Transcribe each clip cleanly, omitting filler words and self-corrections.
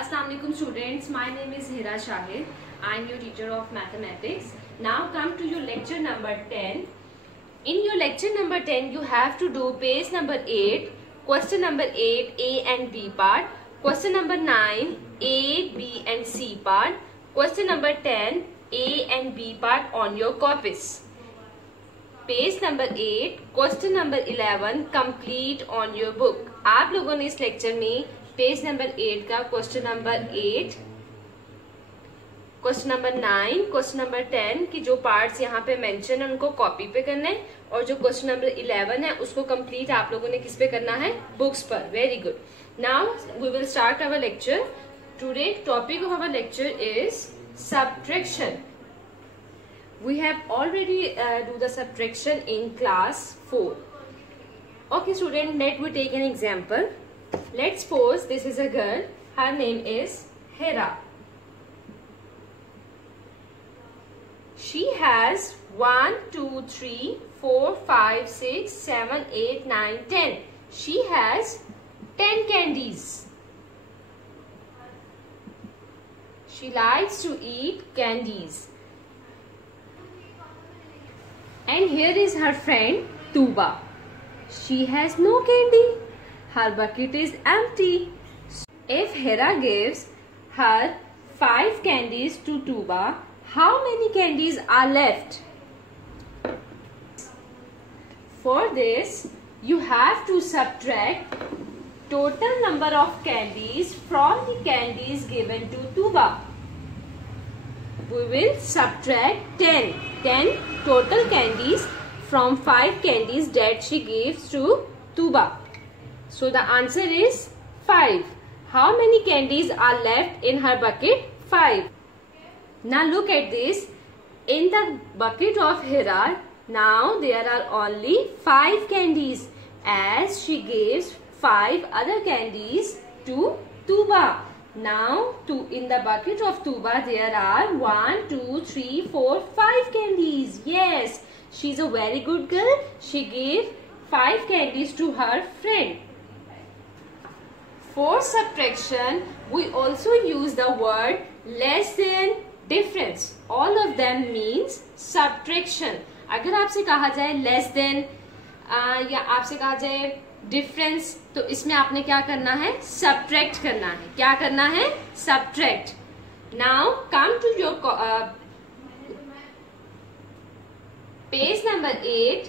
Assalamu alaikum students, my name is Hira Shahid. I am your teacher of mathematics. Now come to your lecture number 10. In your lecture number 10 you have to do page number 8, question number 8 A and B part, question number 9 A, B and C part, question number 10 A and B part on your copies. Page number 8 question number 11 complete on your book. आप लोगों ने इस lecture में page number 8 का question number 8, question number 9, question number 10 की जो parts यहाँ पे मेंशन है उनको कॉपी पे करना है, और जो क्वेश्चन नंबर 11 है उसको कंप्लीट आप लोगों ने किस पे करना है? बुक्स पर. Very good. Now we will start our lecture. Today topic of our lecture is subtraction. We have already do the subtraction in class 4. Okay student, let me take an example. Let's suppose this is a girl. Her name is Hera. She has 1, 2, 3, 4, 5, 6, 7, 8, 9, 10. She has 10 candies. She likes to eat candies. And here is her friend Tuba. She has no candy. Her bucket is empty. If Hera gives her 5 candies to Tuba, how many candies are left? For this, you have to subtract total number of candies from the candies given to Tuba. We will subtract 10 total candies from 5 candies that she gives to Tuba. So the answer is 5. How many candies are left in her bucket? 5. Now look at this. In the bucket of Hera, now there are only 5 candies, as she gives 5 other candies to Tuba. Now in the bucket of Tuba there are 1, 2, 3, 4, 5 candies. Yes, she's a very good girl. She gave 5 candies to her friend. For subtraction, we also use the word less than, difference. All of them means subtraction. अगर आपसे कहा जाए less than या आपसे कहा जाए difference, तो इसमें आपने क्या करना है? सब्ट्रैक्ट करना है. क्या करना है? Subtract. Now come to your page number 8,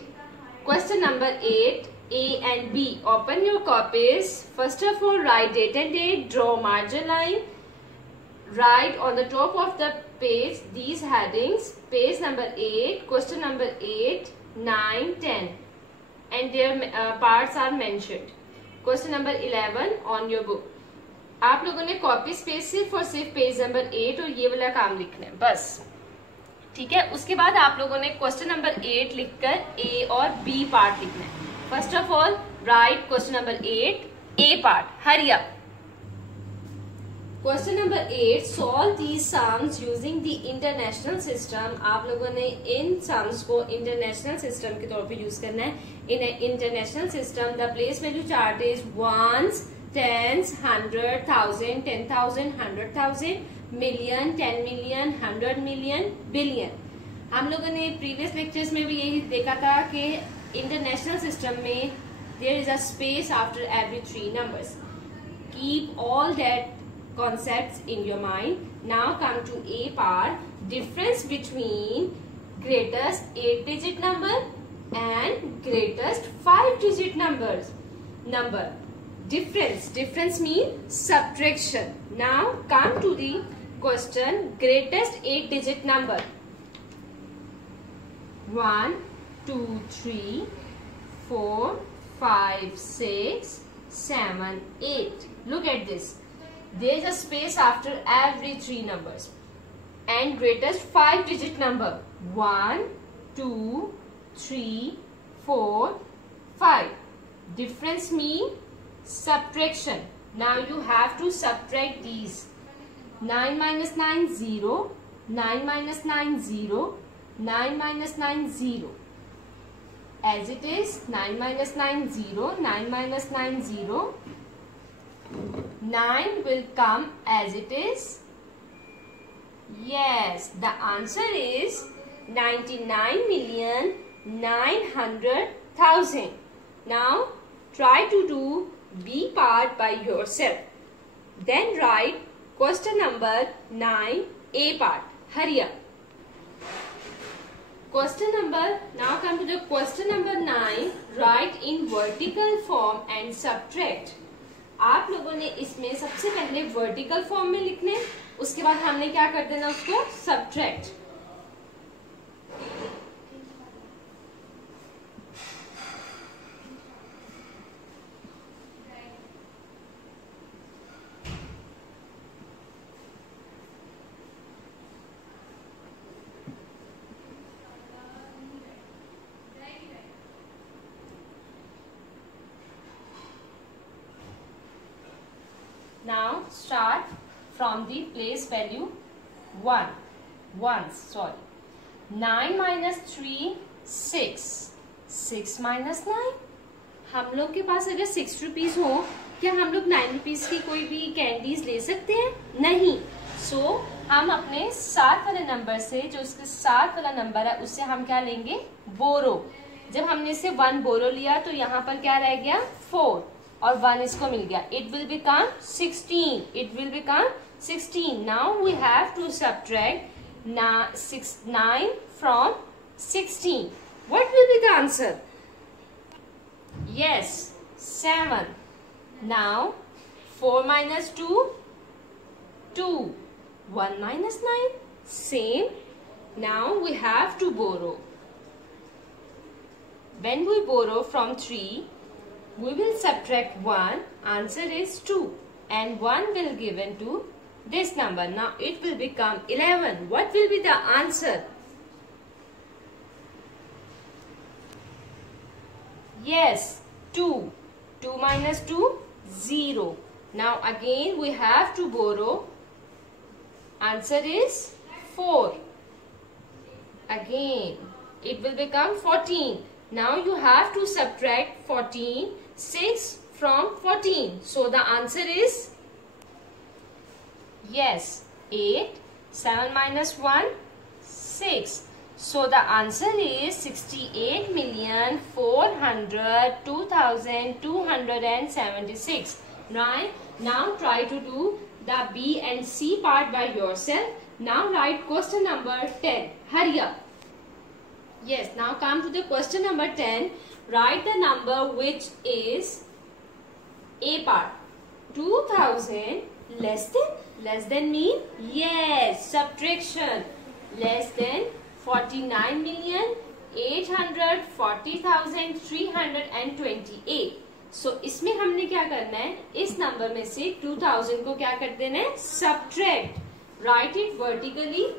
question number 8 A and B. Open your copies. First of all, write date and date. Draw margin line. Write on the top of the page these headings. Page number 8, question number 8, 9, 10. And their parts are mentioned. Question number 11 on your book. आप लोगों ने copy पे सिर्फ और सिर्फ page number 8 और ये वाला काम लिखना है बस. ठीक है. उसके बाद आप लोगों ने क्वेश्चन नंबर 8 लिखकर A और B पार्ट लिखना है. First of all write question number 8 A part. Hurry up. Question number 8, solve the sums using the international system. आप लोगों ने इन सम्स को इंटरनेशनल सिस्टम के तौर पे यूज करना है. In international system the place value chart is ones, tens, 100, 1000, 10,000, 100,000, million, 10 million, 100 million, billion. हम लोगों ने प्रीवियस लेक्चर्स में भी यही देखा था कि इंटरनेशनल सिस्टम में there is a space after every 3 numbers. Keep all that concepts in your mind. Now come to A part. Difference between greatest 8-digit number and greatest 5-digit number. Difference means subtraction. Now come to the question. Greatest 8-digit number. 1, 2, 3, 4, 5, 6, 7, 8. Look at this. There is a space after every 3 numbers. And greatest 5-digit number. 1, 2, 3, 4, 5. Difference means subtraction. Now you have to subtract these. 9 minus 9, 0. 9 minus 9, 0. 9 minus 9, 0. As it is, 9 minus 9, 0. 9 minus 9, 0. 9 will come as it is? Yes, the answer is 99,900,000. Now try to do B part by yourself. Then write question number 9 A part. Hurry up. Now come to the question number 9. Write in vertical form and subtract. आप लोगों ने इसमें सबसे पहले vertical form में लिखने, उसके बाद हमने क्या कर देना, उसको subtract. Now start from the place value 1. 9 minus 3 6. 6 minus 9. हम लोग के पास अगर 6 रुपीज हो, क्या हम लोग 9 रुपीज की कोई भी कैंडीज ले सकते हैं? नहीं. सो हम अपने साथ वाले नंबर से, जो उसके साथ वाला नंबर है, उससे हम क्या लेंगे? बोरो. जब हमने इससे 1 बोरो लिया तो यहाँ पर क्या रह गया? 4 और 1 इसको मिल गया. It will become 16. Now we have to subtract 9 from 16. What will be the answer? Yes, 7. Now 4 minus 2, 2. 1 minus 9, same. Now we have to borrow. When we borrow from 3, we will subtract 1, answer is 2, and 1 will given to this number. Now it will become 11. What will be the answer? Yes, 2. 2 minus 2, 0. Now again we have to borrow. Answer is 4. Again it will become 14. Now you have to subtract 6 from 14. So the answer is, yes, 8. 7 minus 1, 6. So the answer is 68,402,276. Right? Now try to do the B and C part by yourself. Now write question number 10. Hurry up. Yes, now come to the question number 10. Write the number which is A part. 2000 less than mean? Yes, subtraction. Less than 49,840,328. So इसमें हमने क्या करना है? इस number में से 2000 को क्या कर देना है? Subtract. Write it vertically.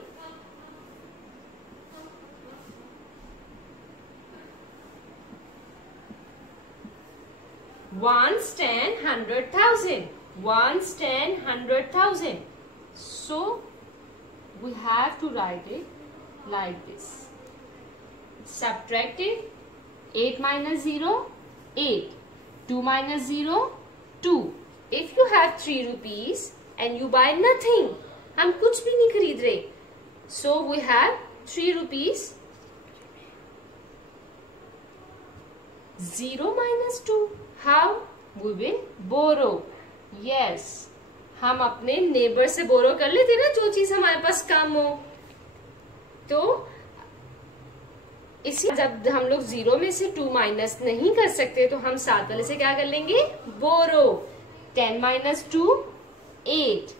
1s 10 100,000. 1s 10 100,000. So we have to write it like this. Subtract it. 8 minus 0, 8. 2 minus 0, 2. If you have 3 rupees and you buy nothing, हम कुछ भी नहीं खरीद रहे, so we have 3 rupees. 0 minus 2. How? We will borrow. Yes. हम अपने neighbour से बोरो कर लेते ना, जो चीज हमारे पास कम हो. तो इसी जब हम लोग 0 में से 2 माइनस नहीं कर सकते, तो हम साथ वाले से क्या कर लेंगे? बोरो. 10 minus 2, 8.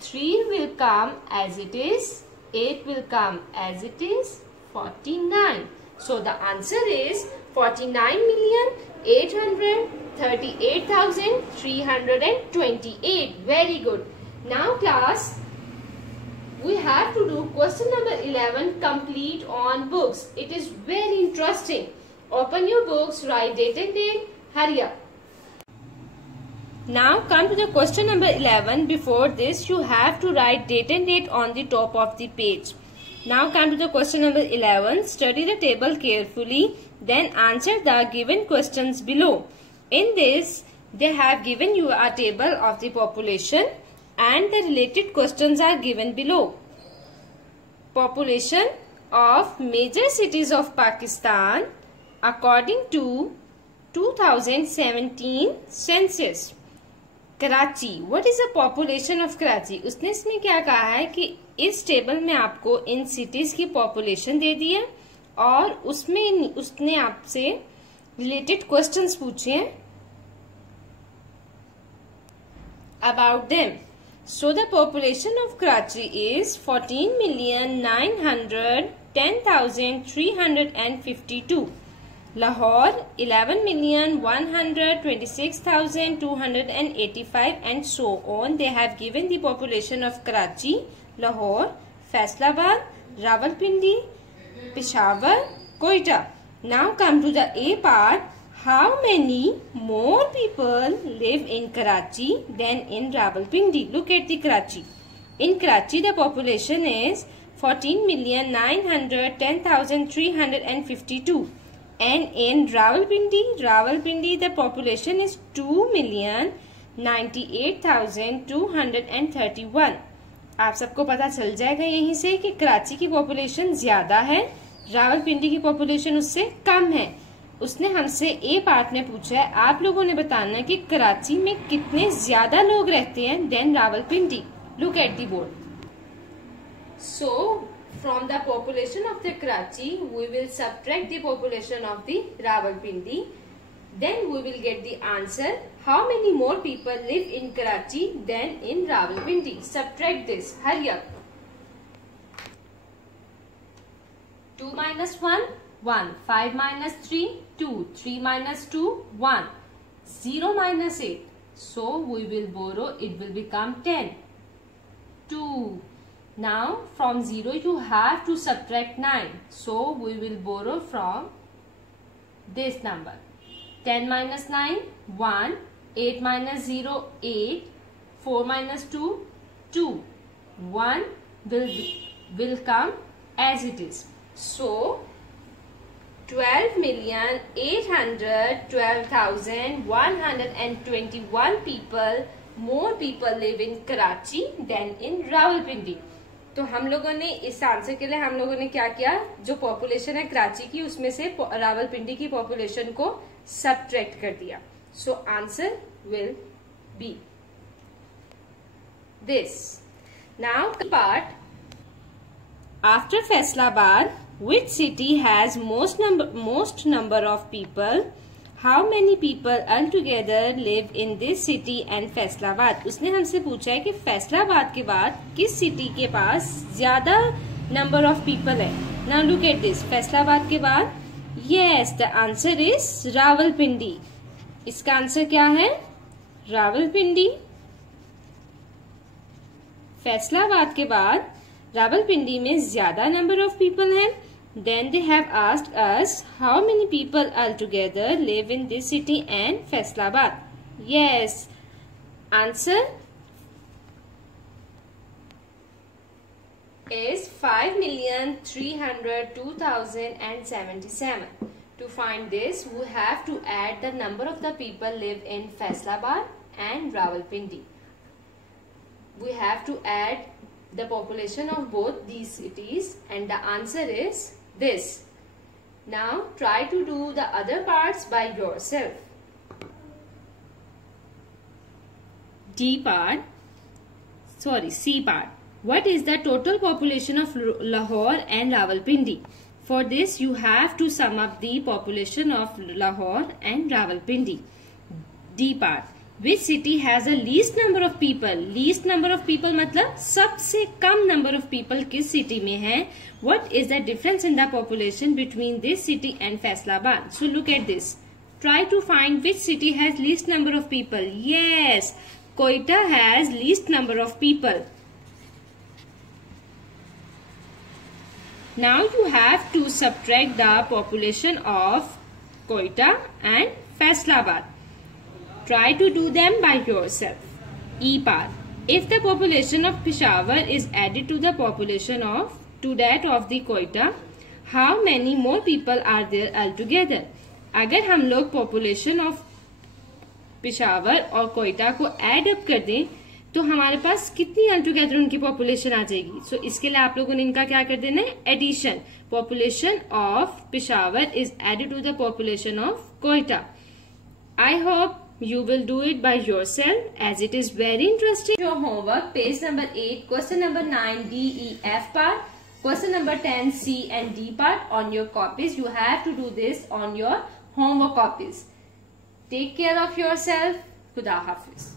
3 will come as it is. 8 will come as it is. 49. So the answer is 49,838,328. Very good. Now class, we have to do question number 11 complete on books. It is very interesting. Open your books, write date and date. Hurry up. Now come to the question number 11. Before this, you have to write date and date on the top of the page. Now come to the question number 11. Study the table carefully. Then answer the given questions below. In this, they have given you a table of the population and the related questions are given below. Population of major cities of Pakistan according to 2017 census. Karachi, what is the population of Karachi? उसने इसमें क्या कहा है कि इस table में आपको in cities की पॉपुलेशन दे दी है और उसमें उसने आपसे रिलेटेड क्वेश्चंस पूछे हैं about them. So the population of Karachi is 14,910,352. Lahore 11,126,285 and so on. They have given the population of Karachi, Lahore, Faisalabad, Rawalpindi, Peshawar, Quetta. Now come to the A part. How many more people live in Karachi than in Rawalpindi? Look at the Karachi. In Karachi, the population is 14,910,352. And in Rawalpindi, the population is 2,98,231. आप सबको पता चल जाएगा यहीं से कि कराची की population ज्यादा है, रावलपिंडी की पॉपुलेशन उससे कम है. उसने हमसे ए पार्ट में पूछा है आप लोगों ने बताना कि कराची में कितने ज्यादा लोग रहते हैं then Rawalpindi. Look at the board. So from the population of the Karachi, we will subtract the population of the Rawalpindi. Then we will get the answer. How many more people live in Karachi than in Rawalpindi? Subtract this. Hurry up. 2 minus 1, 1. 5 minus 3, 2. 3 minus 2, 1. 0 minus 8. So we will borrow. It will become 10. 2. Now from 0 you have to subtract 9. So we will borrow from this number. 10 minus 9, 1. 8 minus 0, 8. 4 minus 2, 2. 1 will come as it is. So 12,812,121 people, more people live in Karachi than in Rawalpindi. तो हम लोगों ने इस answer के लिए हम लोगों ने क्या किया, जो पॉपुलेशन है कराची की उसमें से रावलपिंडी की पॉपुलेशन को सबट्रैक्ट कर दिया. So answer will be this. Now part. After Faisalabad which city has most number of people? How many people altogether live in this city and Faisalabad? उसने हमसे पूछा है कि फैसलाबाद के बाद किस सिटी के पास ज्यादा नंबर ऑफ पीपल है. Now look at this. Faisalabad के बाद yes, the answer is Rawalpindi. इसका आंसर क्या है? रावलपिंडी. फैसलाबाद के बाद रावलपिंडी में ज्यादा नंबर ऑफ पीपल हैं. Then they have asked us how many people altogether live in this city and Faisalabad. Yes, answer is 5,302,077. To find this, we have to add the number of the people live in Faisalabad and Rawalpindi. We have to add the population of both these cities and the answer is this. Now try to do the other parts by yourself. C part. What is the total population of Lahore and Rawalpindi? For this you have to sum up the population of Lahore and Rawalpindi. D part. Which city has the least number of people? Least number of people मतलब सबसे कम number of people किस city में है? What is the difference in the population between this city and Faisalabad? So look at this. Try to find which city has least number of people. Yes, Quetta has least number of people. Now you have to subtract the population of Quetta and Faisalabad. Try to do them by yourself. E part. If the population of Peshawar is added to the population to that of the Quetta, how many more people are there altogether? अगर हम लोग population of Peshawar और कोयटा को add up कर दें तो हमारे पास कितनी ऑल टुगेदर उनकी पॉपुलेशन आ जाएगी। सो इसके लिए आप लोगों ने इनका क्या कर देना है, addition. Population of Peshawar is added to the population of Quetta. I hope you will do it by yourself as it is very interesting. Your homework, page number 8, question number 9 D, E, F part, question number 10 C and D part on your copies. You have to do this on your homework copies. Take care of yourself. Khuda Hafiz.